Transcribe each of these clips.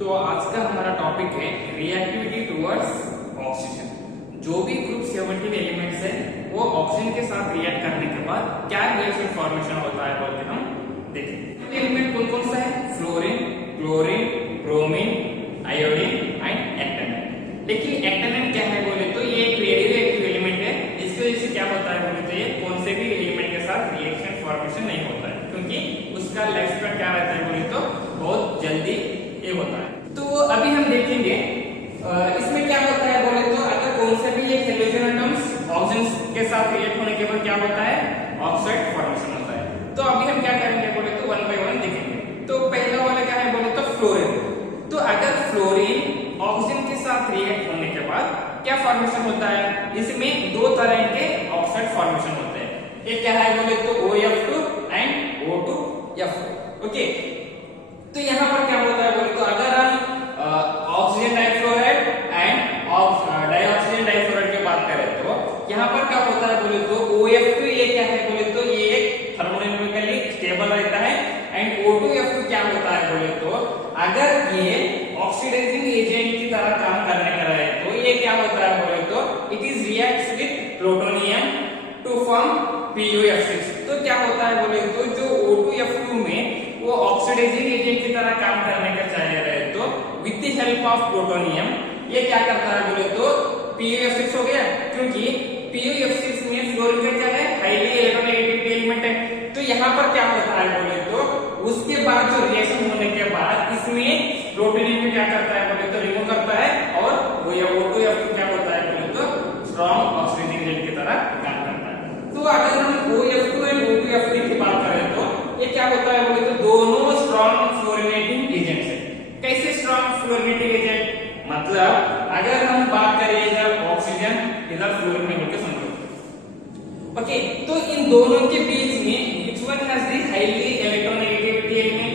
तो आज का हमारा टॉपिक है रिएक्टिविटी टुवर्ड्स ऑक्सीजन। जो भी ग्रुप 17 एलिमेंट्स है वो ऑक्सीजन के साथ रिएक्ट करने के बाद क्या रिएक्शन फॉर्मेशन होता है बोल के हम देखेंगे। एलिमेंट कौन कौन सा है? Fluorine, chlorine, bromine, iodine and एक्टेनॉन। लेकिन एक्टेनॉन क्या है बोले तो ये एक रेडियो एक्टिव एलिमेंट है। इसकी वजह से क्या होता है बोले तो ये कौन से भी एलिमेंट के साथ रिएक्शन फॉर्मेशन नहीं होता है, क्योंकि उसका लाइफ स्पैन क्या रहता है बोले तो बहुत जल्दी ये होता है। तो अभी हम देखेंगे इसमें क्या होता है बोले तो अगर कौन से भी एक हेलोजन एटम्स ऑक्सीजन के साथ रिएक्ट होने के बाद क्या होता है? ऑक्साइड फॉर्मेशन होता है। तो अभी हम क्या करेंगे बोले तो वन बाय वन देखेंगे। तो पहला वाला क्या है बोले तो फ्लोरीन। तो अगर फ्लोरीन ऑक्सीजन के साथ रिएक्ट होने के बाद क्या फॉर्मेशन होता है? इसमें दो तरह के ऑक्साइड फॉर्मेशन होते हैं। एक क्या है बोले तो OF2 एंड O2F2। ओके, तो यहाँ पर क्या होता है बोले तो अगर हम oxygen difluoride and dioxygen difluoride की बात करें तो यहाँ पर क्या होता है बोले तो OF2 ये क्या है बोले तो ये एक थर्मोडायनामिकली स्टेबल रहता है एंड O2F2 क्या होता है बोले तो अगर ये ऑक्सीडाइजिंग एजेंट की तरह काम करने का रहे तो ये क्या होता है बोले तो it is reacts with plutonium to form PuF6। तो क्या होता है बोले तो जो O2F2 में वो ऑक्सीडाइजिंग एजेंट की तरह काम करने का चाहिए रहे तो with the help of plutonium ये क्या करता है बोले तो PuF6 हो गया, क्योंकि PuF6 में फ्लोरीन का क्या है? हाईली इलेक्ट्रोनेगेटिविटी एलिमेंट है। तो यहाँ पर क्या होता है बोले तो उसके बाद जो रिएक्शन होने के बाद इसमें प्लूटोनियम में क्या करता है बोले तो रिमूव करता है और वो या O2F2 क्या होता है बोले तो स्ट्रॉन्ग ऑक्सीडाइजिंग एजेंट की तरह काम करता है। तो अगर हम OF2 एंड O2F3 की बात करें तो ये क्या होता है बोले तो दोनों स्ट्रॉन्ग फ्लोरीनेटिंग एजेंट्स है। कैसे स्ट्रॉन्ग फ्लोरीनेटिंग एजेंट? मतलब अगर हम बात करें इधर ऑक्सीजन इधर फ्लोरीन में बोल के समझो। ओके, तो इन दोनों के बीच में which one has the highly electronegativity element?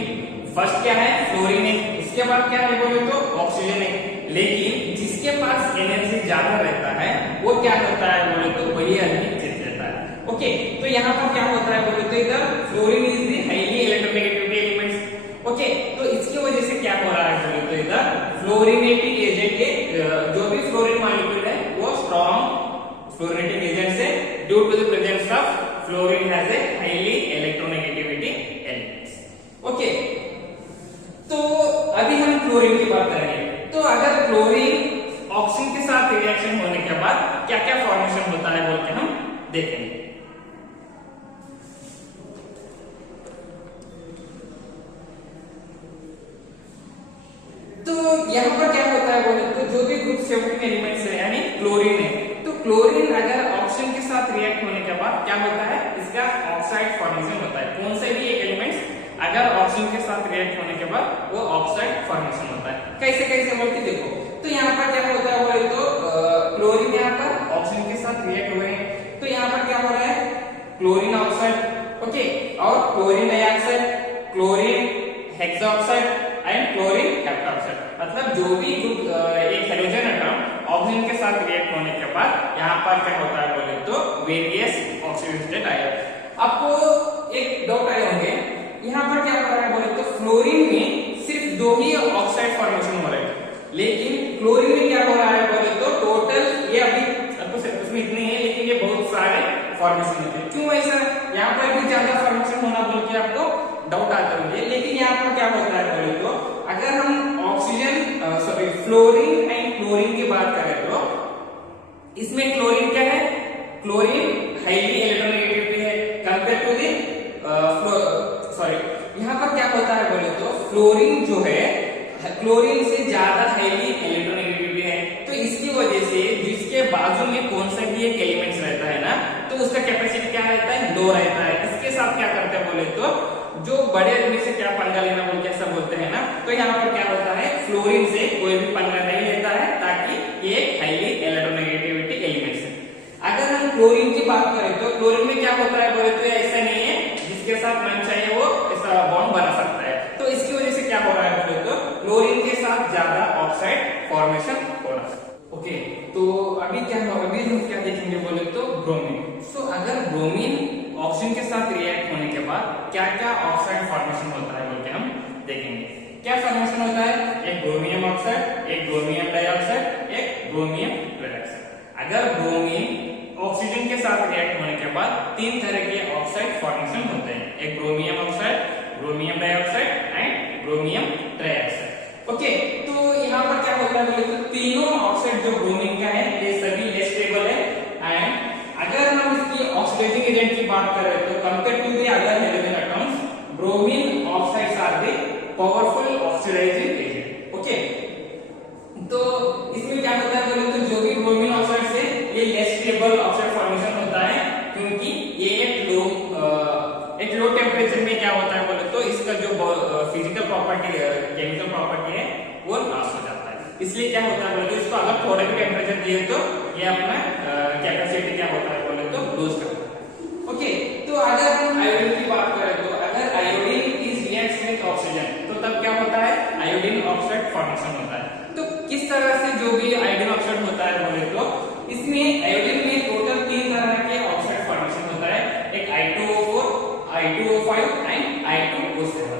First क्या है? फ्लोरीन है। इसके बाद क्या है बोले तो ऑक्सीजन है। लेकिन जिसके पास एनर्जी ज्यादा रहता है वो क्या करता है बोले तो वही आदमी जीत जाता है। ओके, तो यहाँ पर क्या होता है बोले तो इधर fluorine is the highly electronegativity elements. Okay, तो इसकी वजह से क्या हो रहा है बोले तो इधर फ्लोरीनेटिंग एजेंट के जो भी फ्लोरीन मॉलिक्यूल है वो स्ट्रॉन्ग फ्लोरीनेटिंग एजेंट से due to the presence of fluorine has a highly electronegativity elements. Okay, तो अभी हम क्लोरीन की बात करेंगे। तो अगर क्लोरीन ऑक्सीजन के साथ रिएक्शन होने के बाद क्या क्या फॉर्मेशन होता है बोल के हम देखेंगे। तो यहाँ पर क्या होता है बोले तो जो भी ग्रुप 17 एलिमेंट्स है यानी क्लोरीन है, तो क्लोरीन अगर ऑक्सीजन के साथ रिएक्ट होने के बाद क्या होता है? इसका ऑक्साइड फॉर्मेशन होता है। कौन से भी एक एलिमेंट्स अगर ऑक्सीजन के साथ रिएक्ट होने के बाद वो ऑक्साइड फॉर्मेशन होता है। कैसे कैसे बोल के देखो। तो यहाँ पर क्या होता है बोले तो क्लोरीन यहाँ पर ऑक्सीजन के साथ रिएक्ट हुए हैं, तो यहाँ पर क्या हो रहा है? क्लोरीन ऑक्साइड, ओके, और chlorine dioxide, chlorine hexaoxide and chlorine heptaoxide. मतलब जो भी एक हेलोजन एटम ऑक्सीजन के साथ रिएक्ट होने के बाद यहाँ पर क्या होता है बोले तो वेरियस ऑक्सीजन स्टेट आए। आपको एक डाउट आए होंगे यहाँ पर क्या हो रहा है बोले तो फ्लोरीन में सिर्फ दो ही ऑक्साइड फॉर्मेशन हो रहे हैं, लेकिन क्लोरीन में क्या हो रहा है बोले तो टोटल ये अभी उसमें इतने हैं लेकिन ये बहुत सारे फॉर्मेशन होते हैं। क्यों ऐसा? यहाँ पर भी ज्यादा फॉर्मेशन होना बोल के आपको डाउट आता होंगे, लेकिन यहाँ पर क्या होता है बोले तो अगर हम ऑक्सीजन फ्लोरीन एंड क्लोरीन की बात करें तो इसमें क्लोरीन क्या है? क्लोरीन हाईली इलेक्ट्रोनेगेटिविटी है कंपेयर टू दी यहाँ पर क्या होता है बोले तो फ्लोरीन जो है क्लोरीन से ज्यादा हाईली इलेक्ट्रोनेगेटिविटी है। तो इसकी वजह से जिसके बाजू में कौन सा भी एक एलिमेंट्स रहता है ना तो उसका कैपेसिटी क्या रहता है? लो रहता है। इसके साथ क्या करते हैं बोले तो जो बड़े आदमी से क्या पंगा लेना बोल के ऐसा बोलते हैं ना, तो यहाँ पर क्या होता है? फ्लोरीन से कोई भी पंगा नहीं लेता है ताकि ये हाईली इलेक्ट्रोनेगेटिविटी एलिमेंट्स है। अगर हम क्लोरीन की बात करें तो क्लोरीन में क्या होता है बोले तो ऐसा नहीं है जिसके साथ मन चाहिए वो ऐसा बॉन्ड बना सकता है। तो इसकी वजह से क्या हो रहा है बोले तो क्लोरीन के साथ ज्यादा ऑक्साइड फॉर्मेशन हो रहा है। ओके, तो अभी क्या होगा? अभी हम क्या देखेंगे बोले तो ब्रोमीन। तो अगर ब्रोमीन ऑक्सीजन के साथ रिएक्ट होने के बाद क्या क्या ऑक्साइड फॉर्मेशन होता है बोल के हम देखेंगे। क्या फॉर्मेशन होता है? एक ब्रोमीन साथ रिएक्ट होने के बाद तीन तरह के ऑक्साइड फॉर्मेशन होते हैं, एक ब्रोमियम oxide, ब्रोमियम dioxide and ब्रोमियम trioxide. Okay, तो यहाँ पर क्या होता है बोले तो तीनों ऑक्साइड जो ब्रोमीन का है ये सभी लेस स्टेबल है, एंड अगर हम इसकी ऑक्सीडाइजिंग एजेंट की बात करें तो compare to the other halogen atoms, bromine oxides are the powerful oxidising agent. Okay, तो इसमें क्या होता है बोले तो जो भी ब्रोमीन ऑक्साइड से ये लेस स्टेबल ऑक्साइड फॉर्मेशन होता है, क्योंकि ये एक लो टेम्परेचर में क्या होता है बोले तो इसका जो फिजिकल प्रॉपर्टी केमिकल प्रॉपर्टी है वो लॉस हो जाता है। इसलिए क्या होता है बोले तो इसको अगर थोड़े भी टेम्परेचर दिए तो ये अपना कैपेसिटी क्या होता है बोले तो लूज करता है। ओके, तो अगर हम आयोडीन की बात करें तो अगर iodine is reacts with oxygen तो तब क्या होता है, आयोडीन ऑक्साइड फॉर्मेशन होता है। तो किस तरह से जो भी आयोडीन ऑक्साइड होता है बोले तो इसमें आयोडीन में टोटल तीन तरह के ऑक्साइड फॉर्मेशन होता है, एक I2O4, I2O5 and I2O7।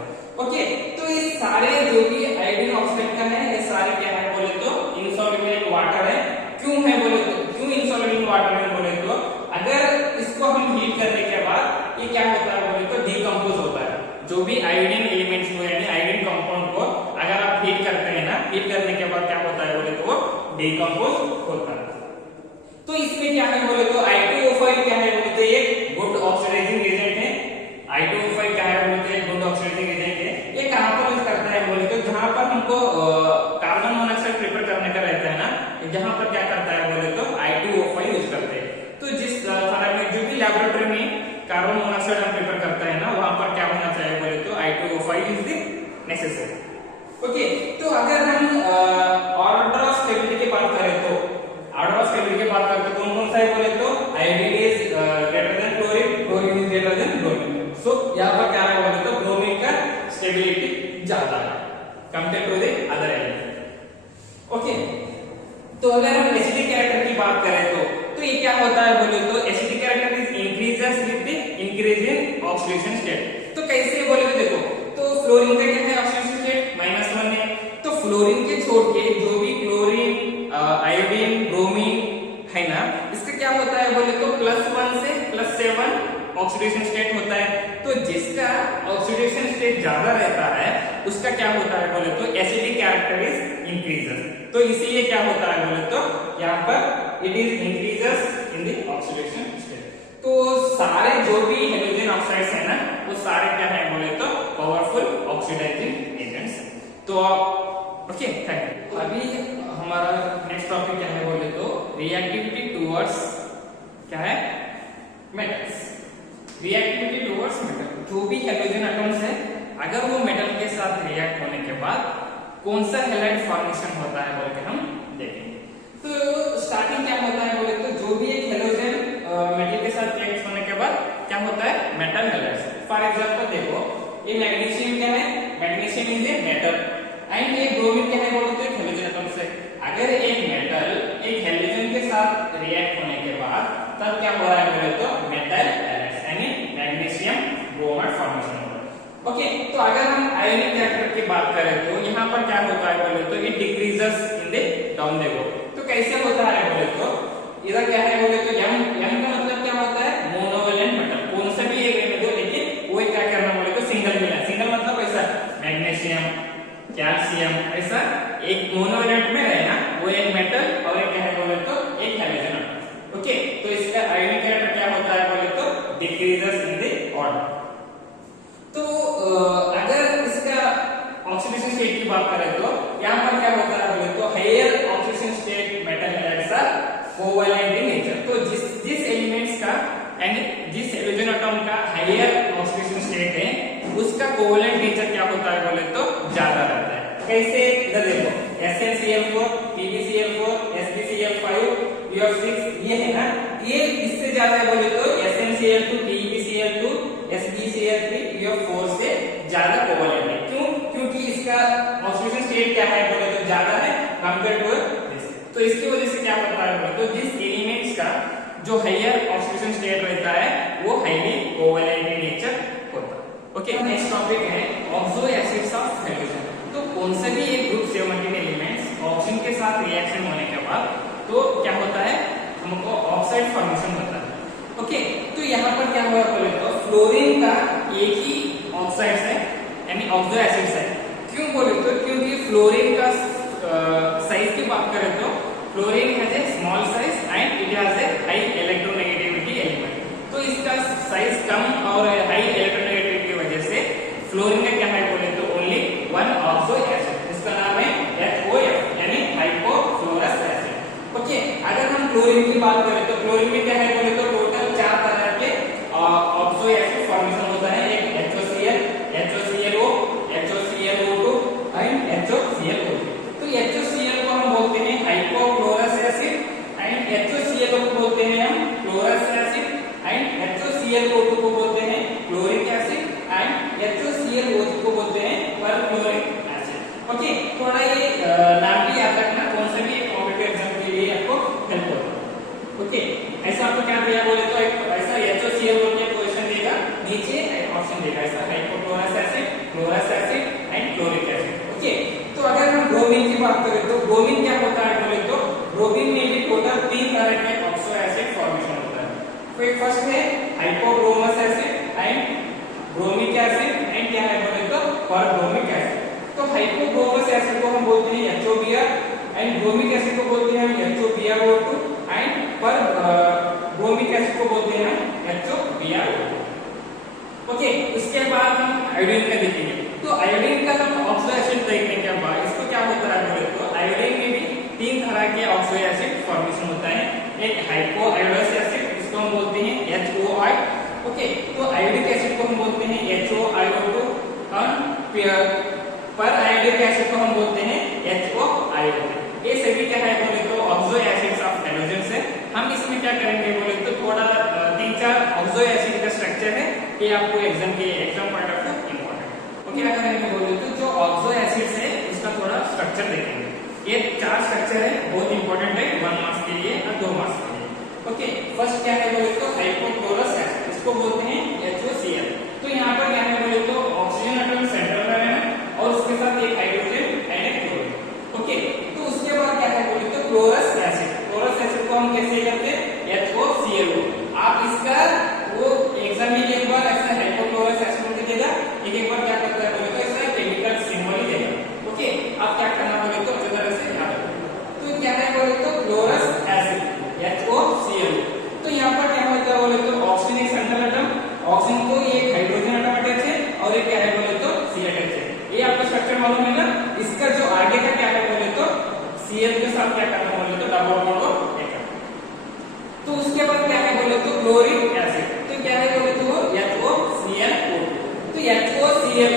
Okay, तो ये सारे जो भी आयोडीन ऑक्साइड का है ये सारे क्या है बोले तो इनसॉल्युबल इन वाटर है। क्यों है बोले तो क्यों इनसॉल्युबल इन वाटर है बोले तो अगर इसको हम हीट करने के बाद ये क्या होता है बोले तो डिकम्पोज होता है। जो भी आयोडीन एलिमेंट्स को यानी आयोडीन कंपाउंड को अगर आप हीट करते हैं ना, हीट करने के बाद क्या होता है बोले तो वो डिकम्पोज होता है। तो इसमें क्या है बोले तो I2O5 क्या है बोले तो एक गुड ऑक्सीडाइजिंग एजेंट है। I2O5 क्या है बोले तो एक गुड ऑक्सीडाइजिंग एजेंट है। ये कहां पर यूज करता है बोले तो जहां पर हमको कार्बन मोनोऑक्साइड प्रिपेयर करने का रहता है ना, जहां पर क्या करता है बोले तो I2O5 यूज करते हैं। तो जिस तरह में जो भी लैबोरेटरी में कार्बन मोनोऑक्साइड हम प्रिपेयर करता है ना, वहां पर क्या होना चाहिए बोले तो I2O5 is the necessary. Okay, तो अगर हम ऑर्डर ऑफ स्टेबिलिटी की बात करें तो ऑर्डर ऑफ स्टेबिलिटी की बात करें तो कौन कौन सा है बोले तो iodine is greater than chlorine, chlorine is greater than bromine. So यहां पर क्या है बोले तो ब्रोमीन का स्टेबिलिटी ज्यादा है compare to the other element. Okay, तो अगर हम एसिडिक कैरेक्टर की बात करें तो ये क्या होता है बोले तो acidic character is increases with the increase in oxidation state. तो कैसे बोले तो देखो, तो फ्लोरीन का क्या है ऑक्सीडेशन स्टेट -1 है, तो फ्लोरीन के छोड़ के जो भी क्लोरीन, आयोडीन, ब्रोमीन है ना, इसका क्या होता है बोले तो +1 से +7 ऑक्सीडेशन स्टेट होता है। तो जिसका ऑक्सीडेशन स्टेट ज्यादा रहता है उसका क्या होता है बोले तो एसिडिक कैरेक्टर इज इंक्रीजेस। तो इसीलिए क्या होता है बोले तो यहाँ पर it is increases in the oxidation state. तो सारे जो भी हेलोजन ऑक्साइड्स है ना वो सारे क्या है बोले तो पावरफुल ऑक्सीडाइजिंग एजेंट्स हैं। तो ओके, थैंक यू। अभी हमारा नेक्स्ट टॉपिक क्या है बोले तो रिएक्टिविटी टुवर्ड्स क्या है मेटल्स। रिएक्टिविटी टुवर्ड्स मेटल, जो भी हेलोजन एटम्स है अगर वो मेटल के साथ रिएक्ट होने के बाद कौन सा हैलाइड फॉर्मेशन होता है बोल के हम देखेंगे। तो स्टार्टिंग क्या होता है बोले तो जो भी एक हेलोजन मेटल के साथ रिएक्ट होने के बाद क्या होता है मेटल हैलाइड्स। फॉर एग्जांपल देखो, ये मैग्नीशियम क्या है, magnesium is a metal and ये ब्रोमीन क्या है बोले तो एक हेलोजन एटम से अगर एक मेटल एक हेलोजन के साथ रिएक्ट होने के बाद तब क्या हो रहा है बोले तो मेटल हैलाइड्स यानी मैग्नीशियम ब्रोमाइड फॉर्मेशन हो रहा है। ओके, तो अगर हम आयोनिक रिएक्टर की बात करें तो यहाँ पर क्या होता है बोले तो it decreases in the down the row. तो कैसे होता है बोले तो इधर क्या है बोले तो M का मतलब क्या होता है मोनोवेलेंट मेटल, कौन सा भी एक रहने दो लेकिन वो क्या करना बोले तो सिंगल मिला। सिंगल मतलब ऐसा मैग्नीशियम, कैल्शियम, ऐसा एक मोनोवेलेंट में रहना वो एक मेटल और एक क्या है बोले तो एक हेलोजन एटम। ओके, तो इसका आयोनिक कैरेक्टर क्या होता है बोले तो डिक्रीजेस इन द ऑर्डर। तो अगर इसका ऑक्सीडेशन स्टेट की बात करें तो यहाँ पर क्या होता है बोले तो higher oxidation state metal halides are covalent in nature. तो जिस एलिमेंट्स का यानी जिस हेलोजन एटम का हायर ऑक्सीडेशन स्टेट है उसका कोवैलेंट नेचर क्या होता है बोले तो ज्यादा रहता है। कैसे, इधर देखो SnCl4, PbCl4, SbCl5, BF6 ये है ना, ये इससे ज्यादा है बोले तो SnCl2, PbCl2, SbCl3, BF4 से ज्यादा कोवैलेंट है। क्यों? क्योंकि इसका ऑक्सीडेशन स्टेट क्या है बोले तो ज्यादा है कंपेयर टू दिस। तो इसकी वजह से क्या होता है बोले तो जिस एलिमेंट्स का जो हायर ऑक्सीडेशन स्टेट रहता है वो हाईली कोवैलेंट इन नेचर होता है। ओके, नेक्स्ट टॉपिक है ऑक्सो एसिड्स ऑफ हेलोजन। तो कौन से भी एक ग्रुप 17 एलिमेंट्स ऑक्सीजन के साथ रिएक्शन होने के बाद तो क्या होता है हमको ऑक्साइड फॉर्मेशन होता है। ओके, तो यहाँ पर क्या हुआ बोले तो फ्लोरीन का एक ही ऑक्साइड है यानी ऑक्सो एसिड है। क्यों बोले तो क्योंकि फ्लोरीन का साइज की बात करें तो fluorine has A small size and it has a high electronegativity element. तो इसका साइज कम और हाई इलेक्ट्रोनेगेटिविटी की वजह से फ्लोरीन में क्या है बोले तो ओनली वन ऑक्सो एसिड, इसका नाम है HOF यानी हाइपोफ्लोरस एसिड। ओके, अगर हम क्लोरीन की बात करें तो क्लोरीन में क्या है बोले तो टोटल 4 तरह के ऑक्सो एसिड फॉर्मेशन होता है। एक HOCl, HOClO, HOClO2 and HOClO3। तो HOCl को हम बोलते हैं हाइपोफ्लोरस एसिड एंड HOClO को बोलते हैं हम फ्लोरस एसिड एंड HOClO2 को बोलते हैं क्लोरिक एसिड एंड HOClO3 को बोलते हैं परक्लोरिक एसिड। ओके, थोड़ा ये नाम भी याद रखना, कौन सा भी कॉम्पिटिटिव एग्जाम के लिए आपको हेल्प होगा। ओके, ऐसा आपको क्या दिया बोले तो एक ऐसा HOCl बोल के क्वेश्चन देगा, नीचे ऑप्शन देगा ऐसा hypofluorous acid, fluorous acid and chloric acid. Okay, तो अगर हम ब्रोमीन की बात करें तो ब्रोमीन क्या होता है बोले तो ब्रोमीन में भी टोटल 3 तरह के ऑक्सो एसिड फॉर्मेशन होता है। तो एक फर्स्ट है हाइपोब्रोमस acid and bromic acid and क्या है बोले तो परब्रोमिक एसिड। तो हाइपोब्रोमस एसिड को हम बोलते हैं HOBr एंड ब्रोमिक एसिड को बोलते हैं हम HOBrO2 एंड परब्रोमिक एसिड को बोलते हैं हम HOBrO2। ओके, उसके बाद हम आयोडीन का देखेंगे। तो आयोडीन का हम ऑक्सो एसिड देखने के बाद इसको क्या होता है बोले तो आयोडीन में भी 3 तरह के ऑक्सो एसिड फॉर्मेशन होता है। एक हाइपो आयोडस एसिड, इसको हम बोलते हैं HOI। ओके, तो आयोडिक एसिड को हम बोलते हैं HOIO2 और पर आयोडिक एसिड को हम बोलते हैं HOIO3। ये सभी क्या है बोले तो ऑक्सो एसिड्स ऑफ हैलोजेंस है। हम इसमें क्या करेंगे बोले तो थोड़ा 3-4 ऑक्सो एसिड का स्ट्रक्चर है, ये आपको exam point of view important. Okay, क्या करेंगे बोले तो जो ऑक्सो एसिड्स है उसका थोड़ा स्ट्रक्चर देखेंगे। ये 4 स्ट्रक्चर है, बहुत इंपॉर्टेंट है 1 मार्क्स के लिए और 2 मार्क्स के लिए। ओके, फर्स्ट क्या है बोले तो हाइपोफ्लोरस एसिड, इसको बोलते हैं HOCl। तो यहाँ पर क्या है बोले तो ऑक्सीजन एटम सेंटर में है और उसके साथ एक हाइड्रोजन एंड एक क्लोरीन। ओके, तो उसके बाद क्या है बोले तो फ्लोरस एसिड। फ्लोरस एसिड को हम कैसे करते हैं HOClO। आप इसका वो एग्जाम में एक बार ऐसा हाइपोफ्लोरस एसिड देगा, एक बार क्या करता है बोले तो ऐसा केमिकल सिंबल ही देगा। ओके, आप क्या करना बोले तो अच्छी तरह से याद रखो। तो क्या है बोले तो फ्लोरस एसिड HOCl। तो यहाँ पर क्या होता है बोले तो ऑक्सीजन एक सेंट्रल एटम, ऑक्सीजन को एक हाइड्रोजन एटम अटैच है और एक क्या है बोले तो C अटैच है। ये आपको स्ट्रक्चर मालूम है ना। इसका जो आगे का क्या है बोले तो Cl के साथ क्या करना बोले तो डबल बॉन्ड और एक। तो उसके बाद क्या है बोले तो क्लोरिक एसिड। तो क्या है बोले तो HOClO2। तो HOCl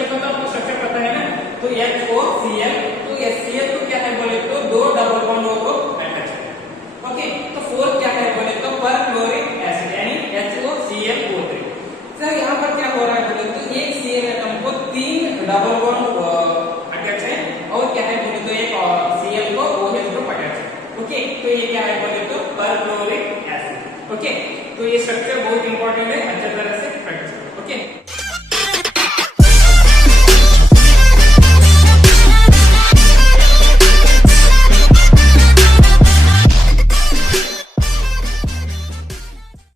का तो आपको स्ट्रक्चर पता है ना। तो HOCl, तो HCl तो क्या है बोले तो 2 डबल बॉन्ड को अटैच है। ओके, तो फोर्थ क्या है बोले तो परक्लोरिक एसिड यानी HOClO3। सर यहाँ पर क्या हो रहा है बोले तो एक Cl एटम को 3 डबल बॉन्ड अटैच है और क्या है बोले तो एक Cl को OH ग्रुप अटैच है। ओके, तो ये क्या है बोले तो परक्लोरिक एसिड। ओके, तो ये स्ट्रक्चर बहुत इंपॉर्टेंट है, अच्छी तरह से